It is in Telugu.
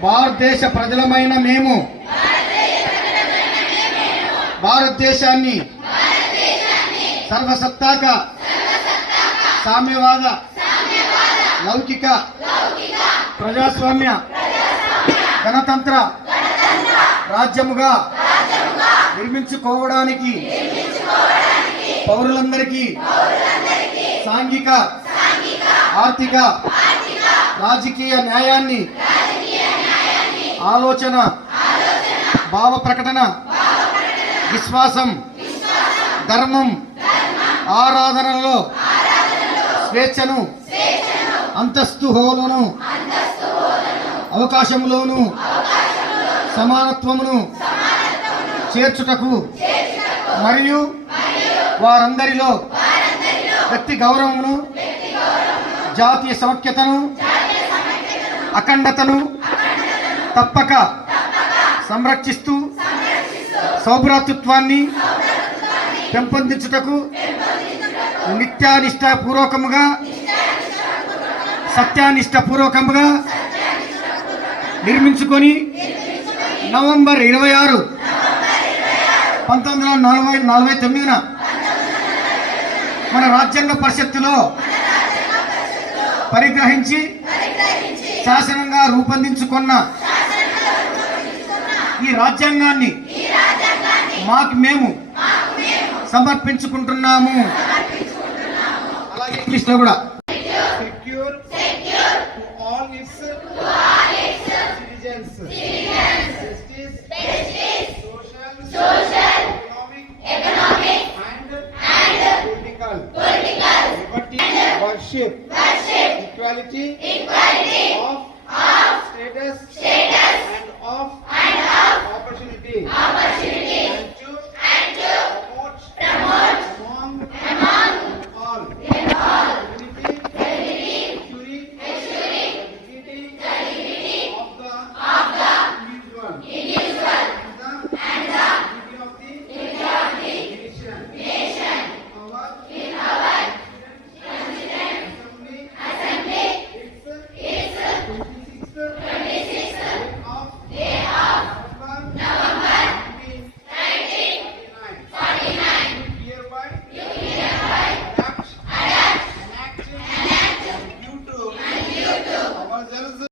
భారతదేశ ప్రజలమైన మేము. భారతదేశాన్ని. సర్వసత్తాక. సామ్యవాద. లౌకిక. ప్రజాస్వామ్య. గణతంత్ర. రాజ్యముగా. నిర్మించుకోవడానికి. పౌరులందరికీ. సాంఘిక. ఆర్థిక. రాజకీయ న్యాయాన్ని. ఆలోచన. భావ ప్రకటన. విశ్వాసం. ధర్మం. ఆరాధనలో. స్వేచ్ఛను. అంతస్తు హోలను అవకాశములోను. సమానత్వమును. చేర్చుటకు. మరియు వారందరిలో వ్యక్తి గౌరవమును జాతీయ సమైక్యతను అఖండతను తప్పక సంరక్షిస్తూ సౌభ్రాతృత్వాన్ని పెంపొందించుటకు నిత్యానిష్టపూర్వకముగా సత్యానిష్టపూర్వకముగా నిర్మించుకొని నవంబర్ ఇరవై ఆరు పంతొమ్మిది వందల నలభై నలభై తొమ్మిదిన మన రాజ్యాంగ పరిషత్తులో పరిగ్రహించి శాసనంగా రూపొందించుకున్న ఈ రాజ్యాంగాన్ని మాకు మేము సమర్పించుకుంటున్నాము అలాగే ఇంగ్లీష్లో కూడా secure to all its citizens. Justice, worship, equality, of of status, status. 26th.